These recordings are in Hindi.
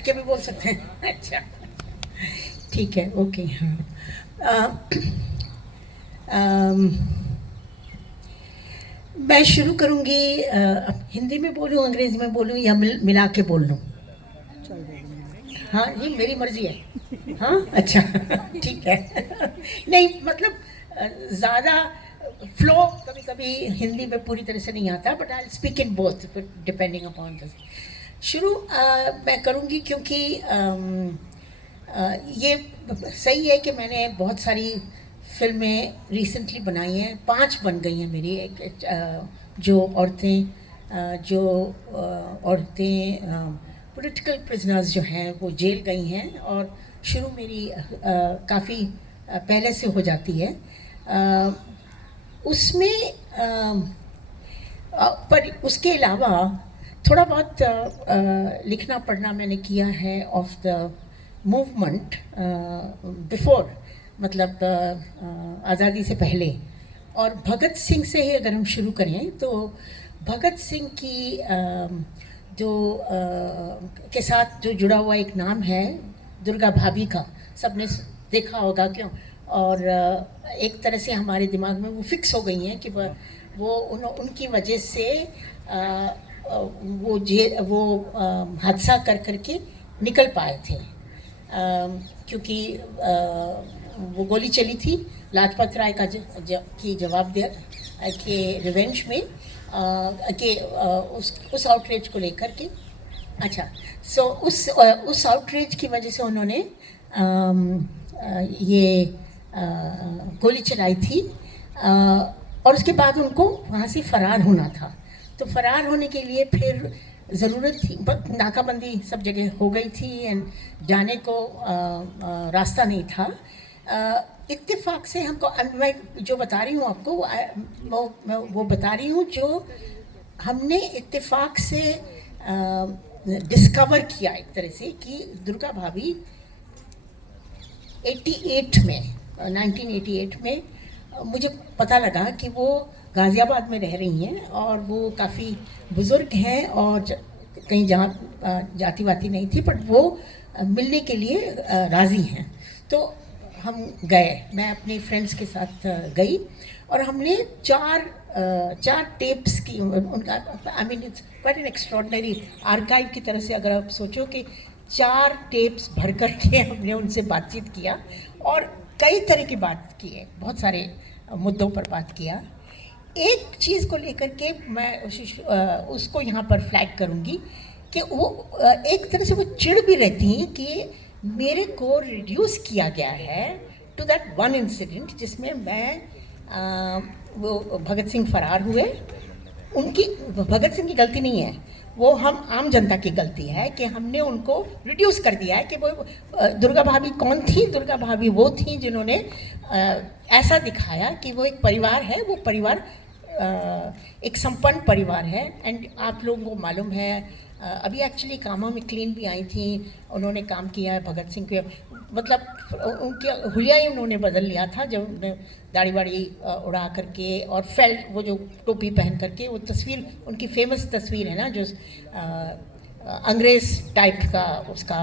बैठ के भी बोल सकते हैं। अच्छा, ठीक है, ओके। हाँ, अम, मैं शुरू करूँगी। हिंदी में बोलूँ, अंग्रेज़ी में बोलूँ, या मिला के बोल लूँ? हाँ, ये मेरी मर्ज़ी है। हाँ, अच्छा। ठीक है। नहीं, मतलब ज़्यादा फ्लो कभी-कभी हिंदी में पूरी तरह से नहीं आता, but I will speak in both depending upon this. शुरू मैं करूँगी क्योंकि ये सही है कि मैंने बहुत सारी फ़िल्में रिसेंटली बनाई हैं, 5 बन गई हैं मेरी। जो औरतें पॉलिटिकल प्रिजनर्स जो हैं वो जेल गई हैं, और शुरू मेरी काफ़ी पहले से हो जाती है। उसमें पर उसके अलावा थोड़ा बहुत लिखना पढ़ना मैंने किया है ऑफ द मूवमेंट बिफोर, मतलब आज़ादी से पहले। और भगत सिंह से ही अगर हम शुरू करें तो भगत सिंह की के साथ जो जुड़ा हुआ एक नाम है दुर्गा भाभी का, सबने देखा होगा क्यों। और एक तरह से हमारे दिमाग में वो फिक्स हो गई हैं कि वो उनकी वजह से वो हादसा कर करके निकल पाए थे, क्योंकि वो गोली चली थी लाजपत राय का की जवाब दे के रिवेंज में, के उस आउटरीच को लेकर के। अच्छा, सो उस आउटरीच की वजह से उन्होंने ये गोली चलाई थी, और उसके बाद उनको वहाँ से फरार होना था। तो फरार होने के लिए फिर ज़रूरत थी, नाकाबंदी सब जगह हो गई थी, एंड जाने को रास्ता नहीं था। इत्तेफाक से हमको, मैं जो बता रही हूँ आपको वो बता रही हूँ जो हमने इत्तेफाक से डिस्कवर किया एक तरह से, कि दुर्गा भाभी 88 में 1988 में मुझे पता लगा कि वो गाज़ियाबाद में रह रही हैं, और वो काफ़ी बुज़ुर्ग हैं, और कहीं जहाँ जाति वाती नहीं थी, बट वो मिलने के लिए राज़ी हैं। तो हम गए, मैं अपने फ्रेंड्स के साथ गई, और हमने चार टेप्स की उनका, I mean it's quite an extraordinary archive की तरह से अगर आप सोचो कि 4 टेप्स भर कर के हमने उनसे बातचीत किया, और कई तरह की बात की है, बहुत सारे मुद्दों पर बात किया। एक चीज़ को लेकर के मैं उसको यहाँ पर फ्लैग करूँगी कि वो एक तरह से वो चिढ़ भी रहती हैं कि मेरे को रिड्यूस किया गया है टू दैट वन इंसिडेंट जिसमें मैं वो भगत सिंह फरार हुए। उनकी, भगत सिंह की गलती नहीं है, वो हम आम जनता की गलती है कि हमने उनको रिड्यूस कर दिया है कि वो दुर्गा भाभी कौन थी। दुर्गा भाभी वो थी जिन्होंने ऐसा दिखाया कि वो एक परिवार है, वो परिवार एक संपन्न परिवार है। एंड आप लोगों को मालूम है, अभी एक्चुअली कामा मैक्लीन भी आई थी, उन्होंने काम किया है भगत सिंह के, मतलब उनके हुलिया ही उन्होंने बदल लिया था जब उन्होंने दाढ़ी वाड़ी उड़ा करके और फेल्ट, वो जो टोपी पहन करके, वो तस्वीर उनकी फेमस तस्वीर है ना, जो अंग्रेज़ टाइप का उसका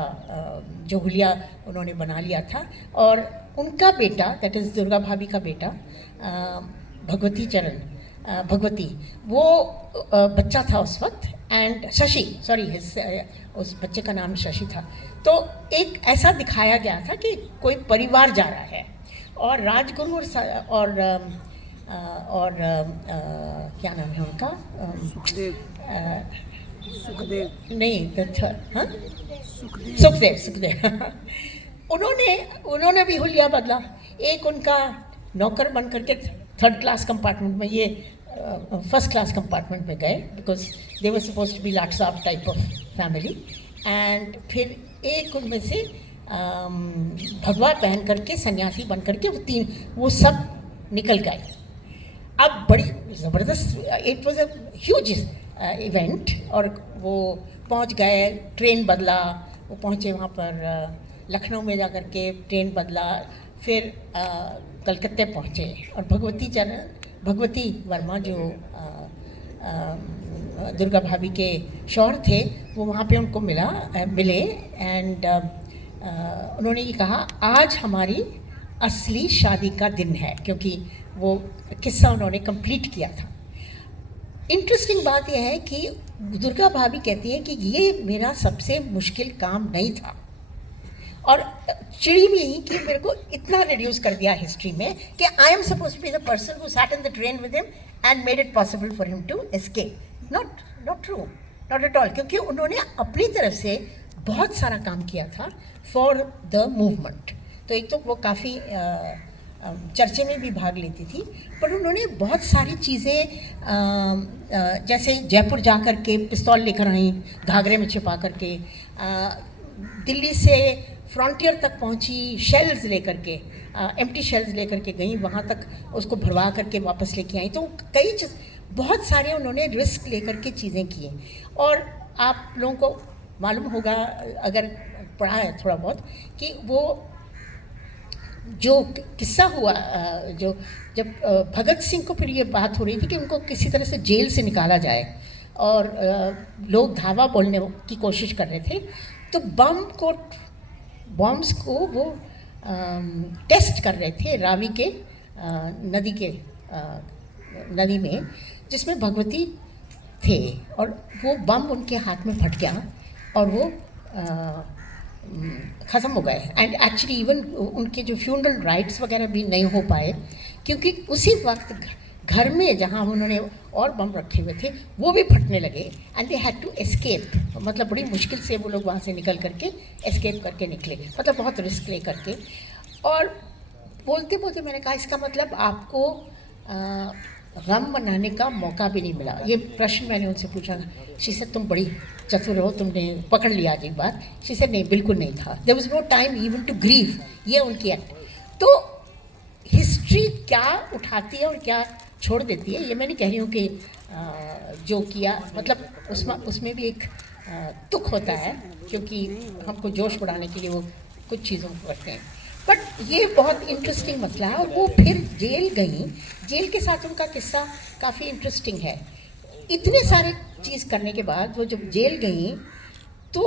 जो हुलिया उन्होंने बना लिया था। और उनका बेटा, दैट इज़ दुर्गा भाभी का बेटा भगवती चरण, भगवती, वो बच्चा था उस वक्त, एंड शशि, सॉरी, उस बच्चे का नाम शशि था। तो एक ऐसा दिखाया गया था कि कोई परिवार जा रहा है, और राजगुरु और क्या नाम है उनका, सुखदेव नहीं, हाँ, सुखदेव उन्होंने भी हुलिया बदला। एक उनका नौकर बन करके 3rd क्लास कंपार्टमेंट में, ये फर्स्ट क्लास कंपार्टमेंट में गए, because they were suppose to be लाट साहब टाइप ऑफ फैमिली। एंड फिर एक उनमें से भगवा पहन करके, सन्यासी बन करके, वो सब निकल गए। अब बड़ी ज़बरदस्त, it was a huge event, और वो पहुंच गए, ट्रेन बदला, वो पहुंचे वहाँ पर लखनऊ में जा कर के ट्रेन बदला, फिर कलकत्ते पहुँचे, और भगवती वर्मा जो दुर्गा भाभी के शौहर थे वो वहाँ पे उनको मिले एंड उन्होंने ये कहा आज हमारी असली शादी का दिन है, क्योंकि वो किस्सा उन्होंने कंप्लीट किया था। इंटरेस्टिंग बात यह है कि दुर्गा भाभी कहती हैं कि ये मेरा सबसे मुश्किल काम नहीं था, और चिड़ी भी यही कि मेरे को इतना रिड्यूस कर दिया हिस्ट्री में कि I am suppose to be the person who sat in the train with him and made it possible for him to escape. Not true, not at all, क्योंकि उन्होंने अपनी तरफ से बहुत सारा काम किया था फॉर द मूवमेंट। तो एक तो वो काफ़ी चर्चे में भी भाग लेती थी, पर उन्होंने बहुत सारी चीज़ें जैसे जयपुर जा कर के पिस्तौल लेकर आई घाघरे में छिपा करके, दिल्ली से फ्रंटियर तक पहुंची शेल्स लेकर के, एम्प्टी शेल्स लेकर के गई, वहाँ तक उसको भरवा करके वापस लेके आई। तो कई बहुत सारे उन्होंने रिस्क लेकर के चीज़ें की। और आप लोगों को मालूम होगा अगर पढ़ा है थोड़ा बहुत कि वो जो किस्सा हुआ जो जब भगत सिंह को फिर ये बात हो रही थी कि उनको किसी तरह से जेल से निकाला जाए और लोग धावा बोलने की कोशिश कर रहे थे, तो बॉम्ब्स को वो टेस्ट कर रहे थे रावी के नदी में जिसमें भगवती थे, और वो बम उनके हाथ में फट गया और वो ख़त्म हो गए। एंड एक्चुअली इवन उनके जो फ्यूनरल राइट्स वगैरह भी नहीं हो पाए, क्योंकि उसी वक्त घर में जहाँ उन्होंने और बम रखे हुए थे वो भी फटने लगे and they had to escape. मतलब बड़ी मुश्किल से वो लोग वहाँ से निकल करके एस्केप करके निकले, मतलब बहुत रिस्क ले करके। और बोलते बोलते मैंने कहा इसका मतलब आपको गम मनाने का मौका भी नहीं मिला। ये प्रश्न मैंने उनसे पूछा, शी सेड तुम बड़ी चतुर हो, तुमने पकड़ लिया आज एक बार। शी सेड नहीं, बिल्कुल नहीं था, there was no time even to grieve. ये उनकी एक्ट। तो हिस्ट्री क्या उठाती है और क्या छोड़ देती है, ये मैं नहीं कह रही हूँ कि जो किया मतलब उसमें भी एक तुक होता है, क्योंकि हमको जोश बढ़ाने के लिए वो कुछ चीज़ों को करते हैं। बट ये बहुत इंटरेस्टिंग मसला है। और वो फिर जेल गई, जेल के साथ उनका किस्सा काफ़ी इंटरेस्टिंग है। इतने सारे चीज़ करने के बाद वो जब जेल गई तो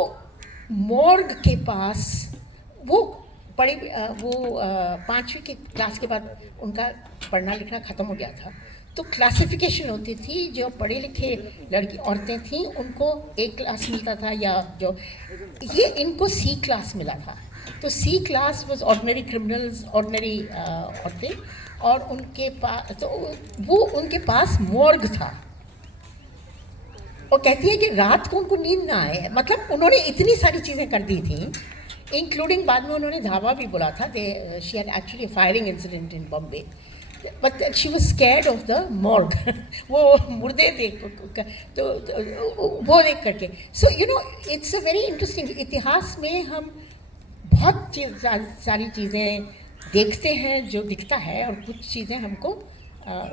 मॉर्ग के पास वो पढ़ी, वो 5वीं की क्लास के बाद उनका पढ़ना लिखना ख़त्म हो गया था। तो क्लासिफिकेशन होती थी, जो पढ़े लिखे लड़की औरतें थीं उनको A क्लास मिलता था, या जो ये इनको C क्लास मिला था। तो C class was ordinary criminals, ordinary औरतें, और उनके पास तो वो उनके पास मॉर्ग था। और कहती है कि रात को उनको नींद ना आए, मतलब उन्होंने इतनी सारी चीज़ें कर दी थी, इंक्लूडिंग बाद में उन्होंने धावा भी बोला था। She had actually firing incident in Bombay, but she was scared of the morgue. वो मुर्दे देख तो वो देख करके। So you know it's a very interesting. इतिहास में हम बहुत सारी चीज़ें देखते हैं जो दिखता है, और कुछ चीज़ें हमको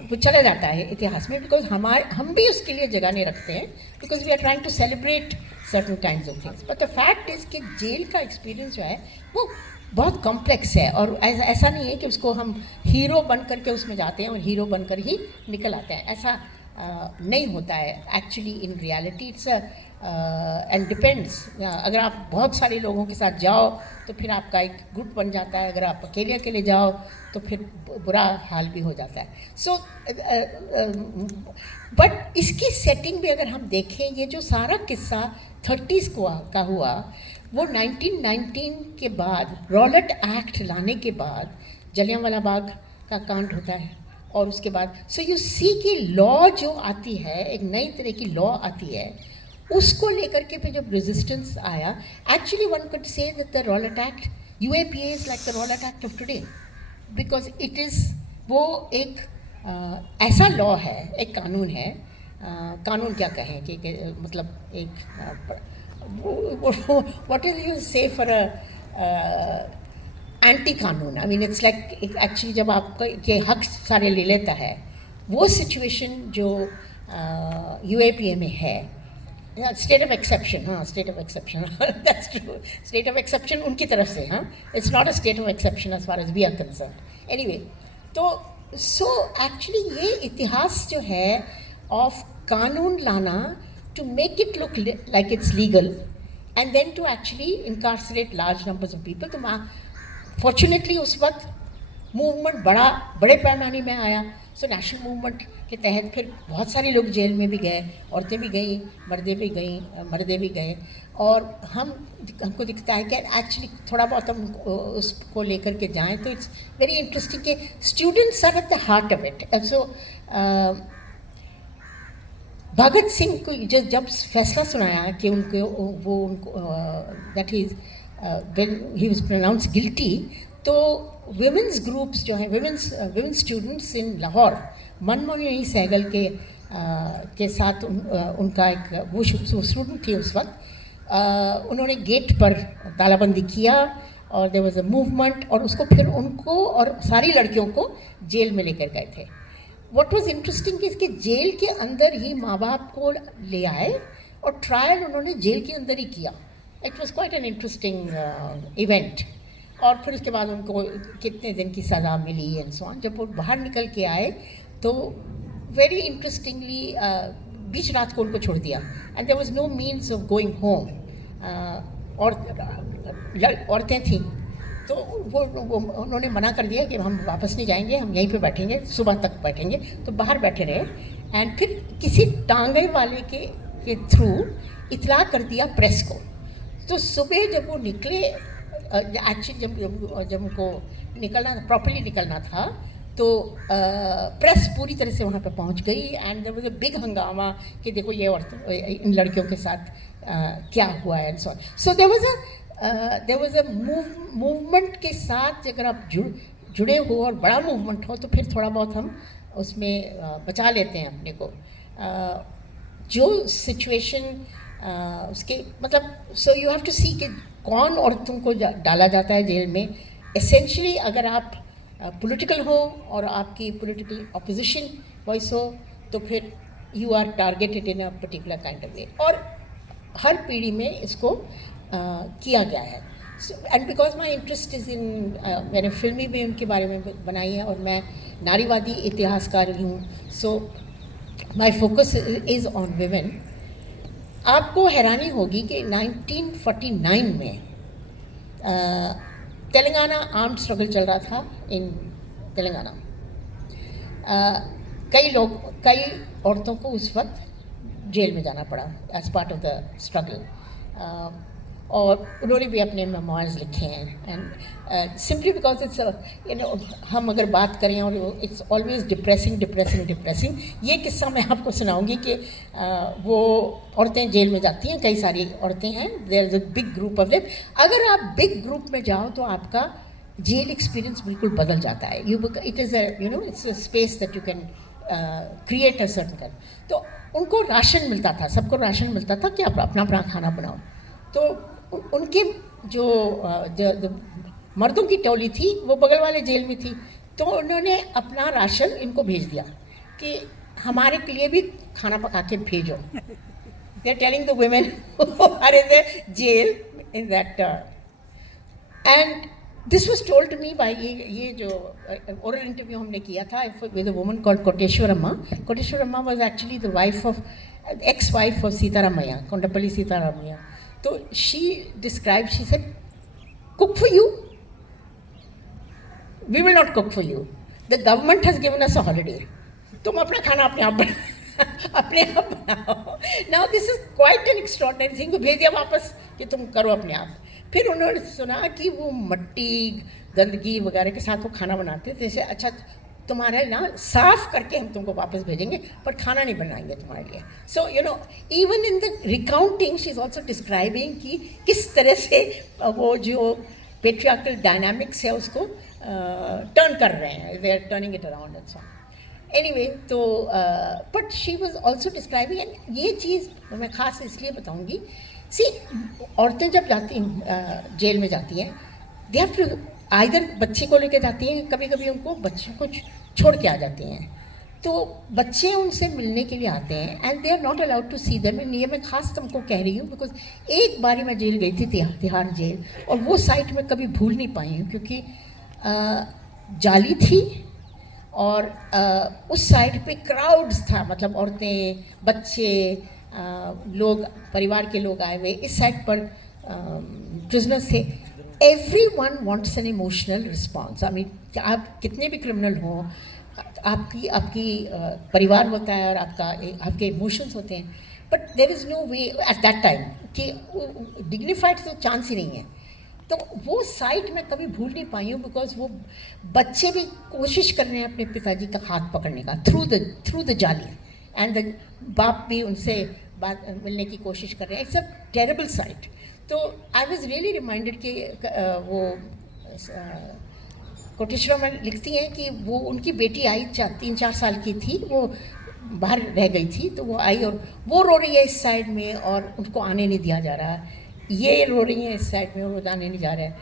वो चला जाता है इतिहास में, बिकॉज हम भी उसके लिए जगह नहीं रखते हैं, because we are trying to celebrate certain kinds of things. But the fact is कि जेल का एक्सपीरियंस जो है वो बहुत कॉम्प्लेक्स है, और ऐसा नहीं है कि उसको हम हीरो बन करके उसमें जाते हैं और हीरो बनकर ही निकल आते हैं, ऐसा नहीं होता है। Actually in reality it's and depends. अगर आप बहुत सारे लोगों के साथ जाओ तो फिर आपका एक ग्रुप बन जाता है, अगर आप अकेले अकेले जाओ तो फिर बुरा हाल भी हो जाता है। सो बट इसकी सेटिंग भी अगर हम देखें, ये जो सारा किस्सा 30s का हुआ, वो 1919 के बाद रॉलेट एक्ट लाने के बाद जलियांवाला बाग का कांड होता है, और उसके बाद सो यू सी कि लॉ जो आती है, एक नई तरह की लॉ आती है, उसको लेकर के फिर जब रेजिस्टेंस आया, actually one could say that the Rowlatt act, UAPA is like the Rowlatt act of today, because it is वो एक ऐसा लॉ है, एक कानून है। कानून क्या कहें कि मतलब एक व्हाट इज यू से फॉर एंटी कानून। I mean it's like actually जब आपका ये हक सारे ले लेता है, वो सिचुएशन जो UAPA में है, स्टेट ऑफ एक्सेप्शन, हाँ state of exception, that's true, state of exception उनकी तरफ से, हाँ it's not a state of exception as far as we are concerned. Anyway, तो सो एक्चुअली ये इतिहास जो है ऑफ कानून लाना to make it look like it's legal and then to actually incarcerate large numbers of people. तो fortunately उस वक्त मूवमेंट बड़े पैमाने में आया. सो नेशनल मूवमेंट के तहत फिर बहुत सारे लोग जेल में भी गए, औरतें भी गई, मर्दे भी गए. और हमको दिखता है कि एक्चुअली थोड़ा बहुत हम उसको लेकर के जाएं तो इट्स वेरी इंटरेस्टिंग कि students are at the heart of it. So Bhagat Singh को जब फैसला सुनाया कि उनको that is when he was pronounced guilty, तो विमेंस ग्रुप्स जो हैं, women's students in Lahore, Manmohini Sehgal के साथ उनका एक वो स्टूडेंट थी उस वक्त, उन्होंने गेट पर तालाबंदी किया और देयर वाज अ मूवमेंट और उसको फिर उनको और सारी लड़कियों को जेल में लेकर गए थे. व्हाट वाज इंटरेस्टिंग कि इसके जेल के अंदर ही माँ बाप को ले आए और ट्रायल उन्होंने जेल के अंदर ही किया. It was quite an interesting event. और फिर उसके बाद उनको कितने दिन की सज़ा मिली एंड सो ऑन. जब वो बाहर निकल के आए तो वेरी इंटरेस्टिंगली बीच रात को उनको छोड़ दिया and there was no means of going home. और औरतें थीं तो वो उन्होंने मना कर दिया कि हम वापस नहीं जाएंगे, हम यहीं पे बैठेंगे, सुबह तक बैठेंगे. तो बाहर बैठे रहे एंड फिर किसी टांगे वाले के थ्रू इतला कर दिया प्रेस को. तो सुबह जब वो निकले, एक्चुअली जब उनको निकलना प्रॉपर्ली निकलना था तो प्रेस पूरी तरह से वहाँ पे पहुँच गई and there was a big हंगामा कि देखो ये औरतों इन लड़कियों के साथ क्या हुआ है and so. So there was a movement के साथ अगर आप जुड़े हो और बड़ा मूवमेंट हो तो फिर थोड़ा बहुत हम उसमें बचा लेते हैं अपने को. जो सिचुएशन उसके मतलब सो यू हैव टू सी कि कौन औरतों को डाला जाता है जेल में. एसेंशली अगर आप पॉलिटिकल हो और आपकी पॉलिटिकल ऑपोजिशन वॉइस हो तो फिर you are targeted in a particular kind of way. और हर पीढ़ी में इसको किया गया है. And because my interest is in, मैंने फिल्में भी उनके बारे में बनाई हैं और मैं नारीवादी इतिहासकार हूँ. So my focus is on women. आपको हैरानी होगी कि 1949 में तेलंगाना आर्म्ड स्ट्रगल चल रहा था इन तेलंगाना. कई औरतों को उस वक्त जेल में जाना पड़ा as part of the struggle. और उन्होंने भी अपने मेमोइर्स लिखे हैं and simply because it's you know हम अगर बात करें और इट्स ऑलवेज डिप्रेसिंग. ये किस्सा मैं आपको सुनाऊंगी कि वो औरतें जेल में जाती हैं, कई सारी औरतें हैं, there is a big group of them. अगर आप बिग ग्रुप में जाओ तो आपका जेल एक्सपीरियंस बिल्कुल बदल जाता है. It is it's a space that you can create a certain. तो उनको राशन मिलता था, सबको राशन मिलता था कि आप अपना अपना खाना बनाओ. तो उनके जो मर्दों की टोली थी वो बगल वाले जेल में थी. तो उन्होंने अपना राशन इनको भेज दिया कि हमारे के लिए भी खाना पका के भेजो. They are telling the women are in the jail in that. And this was told to me by ये जो ओरल इंटरव्यू हमने किया था with a woman called Koteswaramma. Koteswaramma was actually the wife of ex wife of Sitaramaiah, Kondapalli Sitaramaiah. So she described, she said, cook for you? We will not cook for you. The government has given us a holiday. तुम अपना खाना अपने आप बनाओ. Now this is quite an extraordinary thing. भेज दिया वापस कि तुम करो अपने आप. फिर उन्होंने सुना कि वो मट्टी गंदगी वगैरह के साथ वो खाना बनाते थे. जैसे अच्छा तुम्हारे ना साफ करके हम तुमको वापस भेजेंगे पर खाना नहीं बनाएंगे तुम्हारे लिए. So you know even in the recounting she is also describing कि किस तरह से वो जो पेट्रियार्कल डायनामिक्स है उसको टर्न कर रहे हैं. They are turning it around and so. Anyway तो but she was also describing and ये चीज़ मैं ख़ास इसलिए बताऊँगी. सी औरतें जब जाती हैं जेल में जाती हैं, दे हैव टू आइदर बच्चे को लेकर जाती हैं, कभी कभी उनको बच्चों को छोड़ के आ जाती हैं. तो बच्चे उनसे मिलने के लिए आते हैं and they are not allowed to see them. ये मैं ख़ास तुमको कह रही हूँ बिकॉज एक बारी मैं जेल गई थी तिहाड़ जेल और वो साइट मैं कभी भूल नहीं पाई हूँ क्योंकि जाली थी और उस साइड पे क्राउड्स था, मतलब औरतें, बच्चे, लोग, परिवार के लोग आए हुए, इस साइड पर प्रिजनर्स थे. Everyone wants an emotional response. I mean, आप कितने भी क्रिमिनल हों, आपकी आपकी परिवार होता है और आपके इमोशंस होते हैं. But there is no way at that time कि डिग्निफाइड तो चांस ही नहीं है. तो वो साइट मैं कभी भूल नहीं पाई हूँ, बिकॉज वो बच्चे भी कोशिश कर रहे हैं अपने पिताजी का हाथ पकड़ने का थ्रू द जाली, एंड द बाप भी उनसे बात मिलने की कोशिश कर रहे हैं. It's a terrible site. तो आई वॉज रियली रिमाइंडेड कि वो कोटेश्वरा में लिखती हैं कि वो उनकी बेटी आई 3-4 साल की थी, वो बाहर रह गई थी, तो वो आई और वो रो रही है इस साइड में और उनको आने नहीं दिया जा रहा. ये रो रही हैं इस साइड में और वो आने नहीं जा रहा है.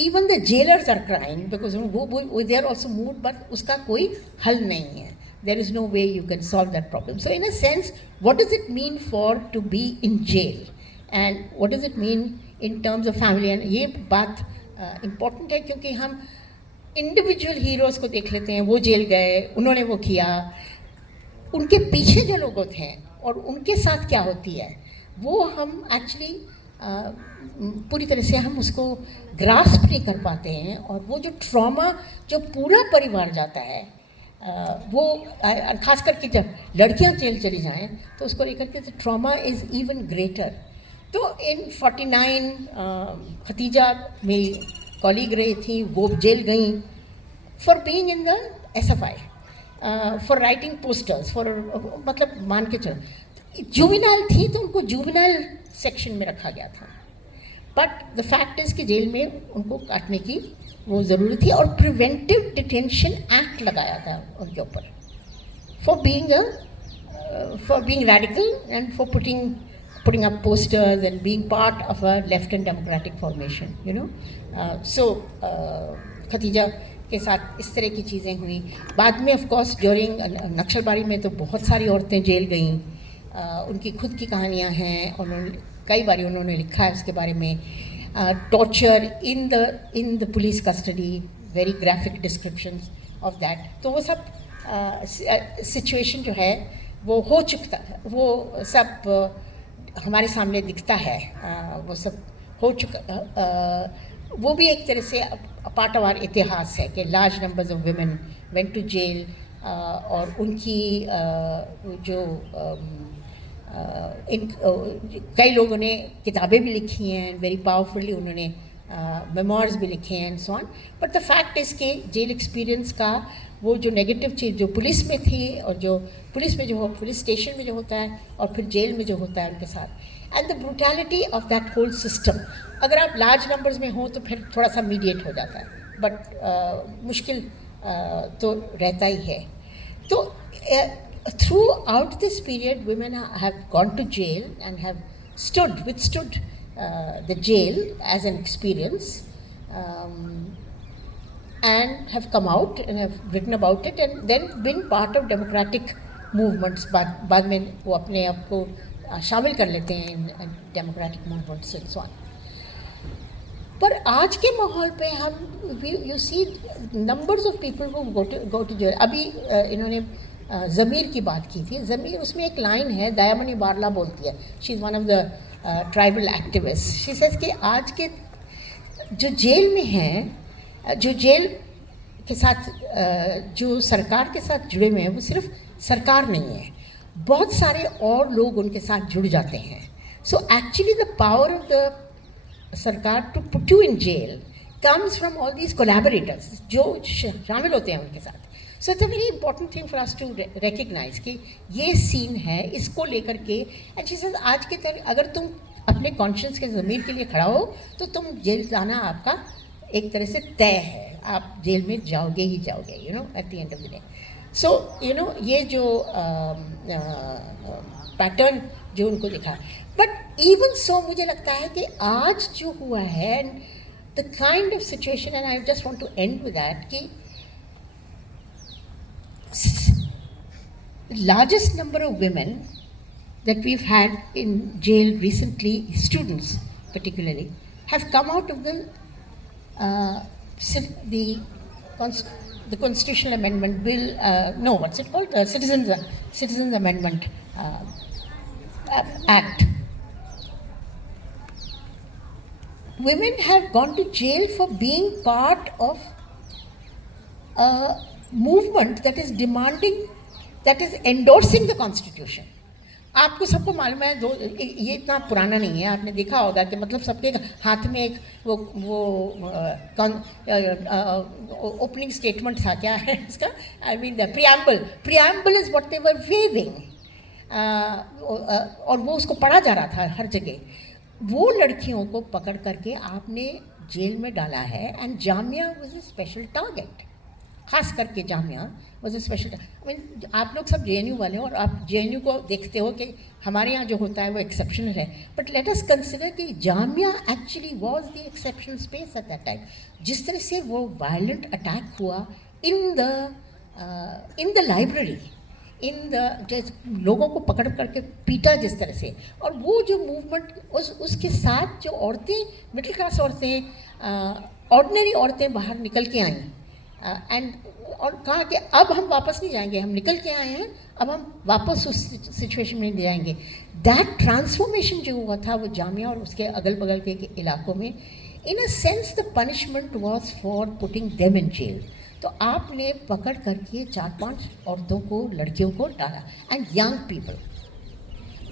Even the jailers are crying because वो they are also moved, but उसका कोई हल नहीं है. There is no way you can solve that problem. So in a sense, what does it mean for to be in jail and what does it mean in terms of family. And ये बात इम्पॉर्टेंट है क्योंकि हम इंडिविजुअल हीरोज़ को देख लेते हैं, वो जेल गए, उन्होंने वो किया, उनके पीछे जो लोग थे और उनके साथ क्या होती है वो हम एक्चुअली पूरी तरह से हम उसको ग्रास्प नहीं कर पाते हैं. और वो जो ट्रॉमा जो पूरा परिवार जाता है, वो खास करके जब लड़कियां जेल चली जाएं तो उसको लेकर के ट्रॉमा इज़ इवन ग्रेटर. तो इन 49 खतीजा मेरी कॉलीग रही थी, वो जेल गई for being in the SFI, for writing posters, for मतलब मान के चलो जुवेनाइल थी तो उनको जुवेनाइल सेक्शन में रखा गया था. बट द फैक्ट इज़ कि जेल में उनको काटने की वो ज़रूरी थी और प्रिवेंटिव डिटेंशन एक्ट लगाया था उनके ऊपर for being radical and for putting up posters and being part of a left and democratic formation, you know. So Khatija के साथ इस तरह की चीज़ें हुई. बाद में ऑफ कोर्स ड्यूरिंग नक्सलबारी में तो बहुत सारी औरतें जेल गईं. उनकी खुद की कहानियाँ हैं, उन्होंने कई बार उन्होंने लिखा है उसके बारे में. Torture in the police custody, very graphic descriptions of that. तो वो सब सिचुएशन जो है वो हो चुका है, वो सब हमारे सामने दिखता है. वो सब हो चुका. वो भी एक तरह से पार्ट ऑफ आवर इतिहास है कि large numbers of women went to jail. और उनकी जो कई लोगों ने किताबें भी लिखी हैं, वेरी पावरफुली उन्होंने मेमोइर्स भी लिखे हैं and so on. But the fact is कि जेल एक्सपीरियंस का वो जो नेगेटिव चीज़ जो पुलिस में थी और जो पुलिस में जो पुलिस स्टेशन में जो होता है और फिर जेल में जो होता है उनके साथ, and the brutality of that whole system. अगर आप लार्ज नंबर्स में हो तो फिर थोड़ा सा मीडिएट हो जाता है, बट मुश्किल तो रहता ही है. तो throughout this period, women have gone to jail and have withstood the jail as an experience, and have come out and have written about it and then been part of democratic movements. बाद में वो अपने आप को शामिल कर लेते हैं in democratic movements and so on. पर आज के माहौल पे हम you see numbers of people who go to jail. अभी इन्होंने ज़मीर की बात की थी. ज़मीर, उसमें एक लाइन है, दयामनी बारला बोलती है, she is one of the tribal activist. She says कि आज के जो जेल में हैं, जो जेल के साथ जो सरकार के साथ जुड़े हुए हैं, वो सिर्फ सरकार नहीं है, बहुत सारे और लोग उनके साथ जुड़ जाते हैं. So actually the power of the sarkar to put you in jail comes from all these collaborators जो शामिल होते हैं उनके साथ. So it's a very important thing for us to recognise कि ये सीन है, इसको लेकर के. एंड शी सेज आज के तरह अगर तुम अपने कॉन्शियंस के ज़मीर के लिए खड़ा हो तो तुम जेल जाना आपका एक तरह से तय है, आप जेल में जाओगे ही जाओगे, you know, eight the end of the day. So you know, ये जो पैटर्न जो उनको दिखा. बट इवन सो मुझे लगता है कि आज जो हुआ है, the kind of situation, and I just want to end with that, कि largest number of women that we've had in jail recently, students particularly, have come out of the constitutional amendment bill. No, what's it called? The citizens amendment Act. Women have gone to jail for being part of a movement that is demanding, that is endorsing the Constitution. आपको सबको मालूम है, ये इतना पुराना नहीं है, आपने देखा होगा कि मतलब सबके हाथ में एक वो ओपनिंग स्टेटमेंट था, क्या है इसका, I mean the preamble is what they were waving, और वो उसको पढ़ा जा रहा था हर जगह. वो लड़कियों को पकड़ करके आपने जेल में डाला है. And Jamia was a special target, खास करके Jamia was a special. I mean आप लोग सब JNU वाले हो और आप JNU को देखते हो कि हमारे यहाँ जो होता है वो एक्सेप्शनल है, बट लेट अस कंसिडर कि Jamia actually was the exceptional space at that time. जिस तरह से वो वायलेंट अटैक हुआ इन द लाइब्रेरी, लोगों को पकड़ करके पीटा जिस तरह से, और वो जो मूवमेंट उसके साथ जो औरतें, मिडिल क्लास औरतें, ऑर्डिनरी औरतें बाहर निकल के आईं एंड और कहा कि अब हम वापस नहीं जाएंगे, हम निकल के आए हैं, अब हम वापस उस सिचुएशन में नहीं जाएंगे. दैट ट्रांसफॉर्मेशन जो हुआ था वो जामिया और उसके अगल बगल के इलाकों में, in a sense the punishment was for putting them in jail. तो आपने पकड़ करके 4-5 औरतों को, लड़कियों को डाला. And young people,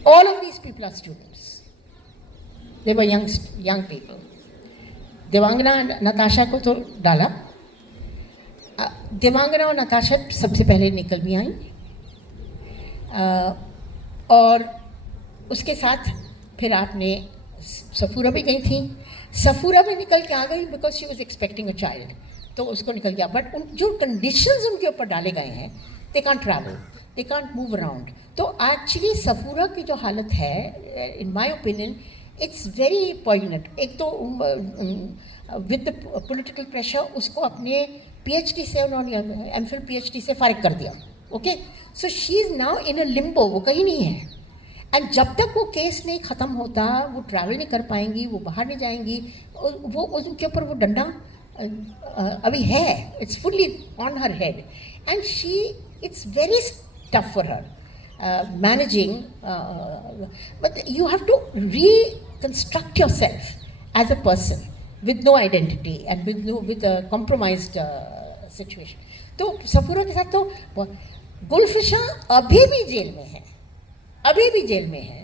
all of these people are students, they were young people. Devangana Natasha को तो डाला. देवांगना और नताशा सबसे पहले निकल भी आई, और उसके साथ फिर आपने सफूरा भी गई थी. सफूरा भी निकल के आ गई because she was expecting a child, तो उसको निकल गया. बट जो कंडीशंस उनके ऊपर डाले गए हैं, they can't travel, they can't move around. तो एक्चुअली सफूरा की जो हालत है, in my opinion it's very poignant. एक तो विद द पॉलिटिकल प्रेशर उसको अपने PhD से, उन्होंने MPhil PhD से फारिग कर दिया. Okay, so she is now in a Limbo, वो कहीं नहीं है. एंड जब तक वो केस नहीं ख़त्म होता, वो ट्रैवल नहीं कर पाएंगी, वो बाहर नहीं जाएंगी. वो उनके ऊपर वो डंडा अभी है, it's fully on her head. And she, it's very tough for her managing, but you have to reconstruct yourself as a person with no identity and with a compromised situation. तो सफूरा के साथ तो गुलफिशा अभी भी जेल में है, अभी भी जेल में है.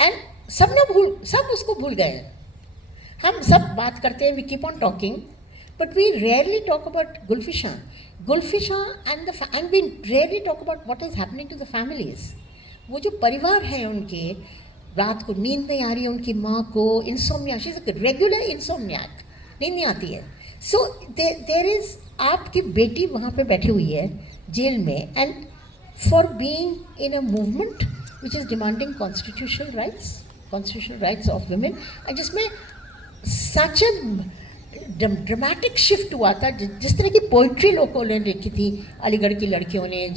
एंड सब उसको भूल गए. हम सब बात करते हैं, we keep on talking, but we rarely talk about Gulfisha and we rarely talk about what is happening to the families. वो जो परिवार है उनके, रात को नींद नहीं आ रही है उनकी माँ को, insomnia, she is a regular insomniac, नींद नहीं आती है. सो देर इज, आपकी बेटी वहाँ पे बैठी हुई है जेल में, and for being in a movement which is demanding constitutional rights of women, and जिसमें सच अ ड्रामेटिक शिफ्ट हुआ था. जिस तरह की पोइट्री लोगों ने लिखी थी, अलीगढ़ की लड़कियों ने,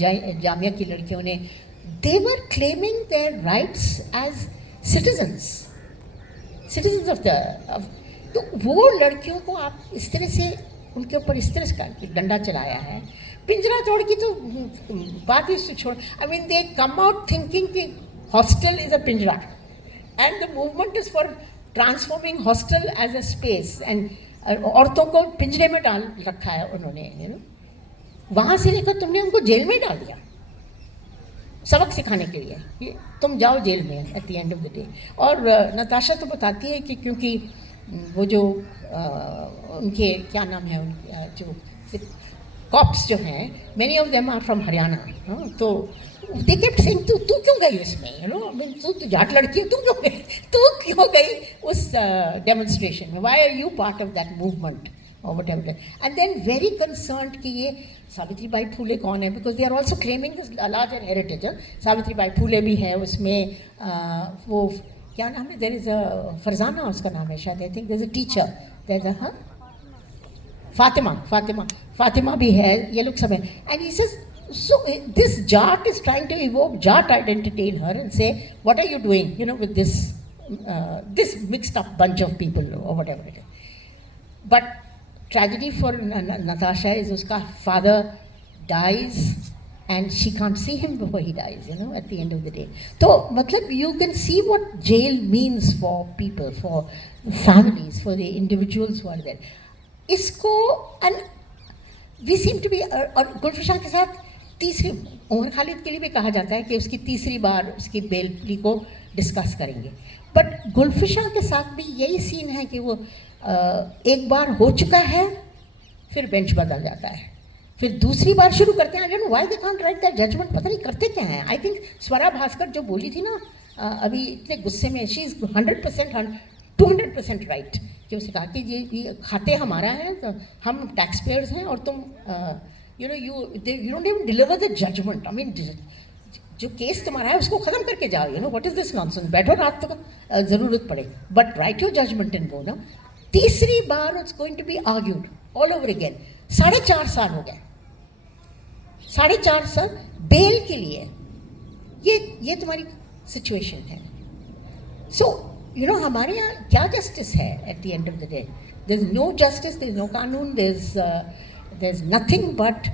जामिया की लड़कियों ने, they were claiming their rights as citizens of. तो वो लड़कियों को आप इस तरह से, उनके ऊपर इस तरह से डंडा चलाया है. पिंजरा तोड़ की तो बात ही छोड़. I mean they come out thinking कि hostel is a pinjra, and the movement is for transforming hostel as a space. एंड औरतों को पिंजरे में डाल रखा है उन्होंने, वहाँ से लेकर तुमने उनको जेल में डाल दिया सबक सिखाने के लिए कि तुम जाओ जेल में eight the end of the day. और नताशा तो बताती है कि क्योंकि वो जो उनके क्या नाम है, जो कॉप्स जो हैं, many of them are from Haryana, तो दे केप्ट सेइंग तू क्यों गई उसमें, तू जाट लड़की है, तू क्यों गई उस डेमोन्स्ट्रेशन में, why are you part of that movement or whatever. And then very concerned कि ये सावित्री बाई फूले कौन है, because they are also claiming this larger heritage. Savitri bai Phule भी है उसमें, वो क्या नाम है, there is a फरजाना उसका नाम है शायद, I think there is a teacher, there is a Fatima भी है, ये लोग सब है. And he says, so this Jat is trying to evoke Jat identity in her and say, what are you doing, with this mixed up bunch of people or whatever it is. But tragedy for Natasha is uska father dies and she can't see him before he dies, you know, at the end of the day. So, matlab, you can see what jail means for people, for families, for the individuals who are there. इसको, and we seem to be, और गुलफिशां के साथ तीसरी, उमर खालिद के लिए भी कहा जाता है कि उसकी तीसरी बार उसकी बेल प्ली को डिस्कस करेंगे, बट गुलफिशां के साथ भी यही सीन है कि वो एक बार हो चुका है, फिर बेंच बदल जाता है, फिर दूसरी बार शुरू करते हैं. I don't know why they can't write that judgement, पता नहीं करते क्या हैं. आई थिंक स्वरा भास्कर जो बोली थी ना अभी इतने गुस्से में, शी इज़ 100% 200% राइट, कि उसने कहा कि ये खाते हमारा है, तो हम टैक्स पेयर्स हैं और तुम you know you don't even deliver the judgement. I mean जो केस तुम्हारा है उसको ख़त्म करके जाओ. You know what is this nonsense, बैठो रात तक ज़रूरत पड़े, but write your judgement and go. ना तीसरी बार it's going to be argued all over again. 4.5 साल हो गए, 4.5 साल बेल के लिए. ये तुम्हारी सिचुएशन है. सो यू नो हमारे यहाँ क्या जस्टिस है at the end of the day? There is no justice, there is no kanoon, there is nothing but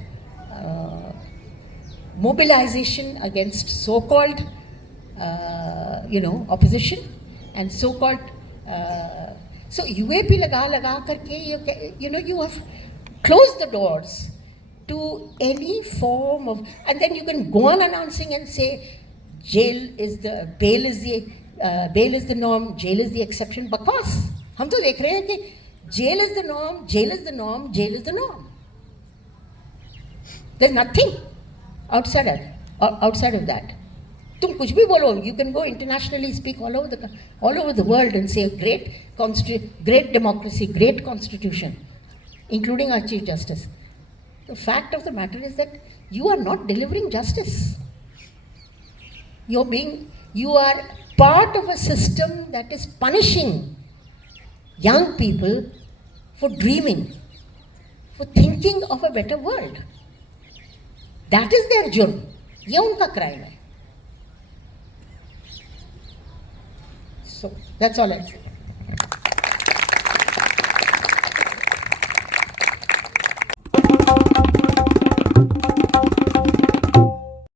mobilization against so-called opposition and so-called so UAP लगा करके you have closed the doors to any form of, and then you can go on announcing and say bail is the norm, jail is the exception, because हम तो देख रहे हैं कि jail is the norm, jail is the norm, jail is the norm. There's nothing outside of that. तुम कुछ भी बोलो, you can go internationally, speak all over the world and say great democracy, great constitution, including our Chief Justice. The fact of the matter is that you are not delivering justice. You are part of a system that is punishing young people for dreaming, for thinking of a better world. That is their jurm. ये उनका क्राइम है. So that's all I say.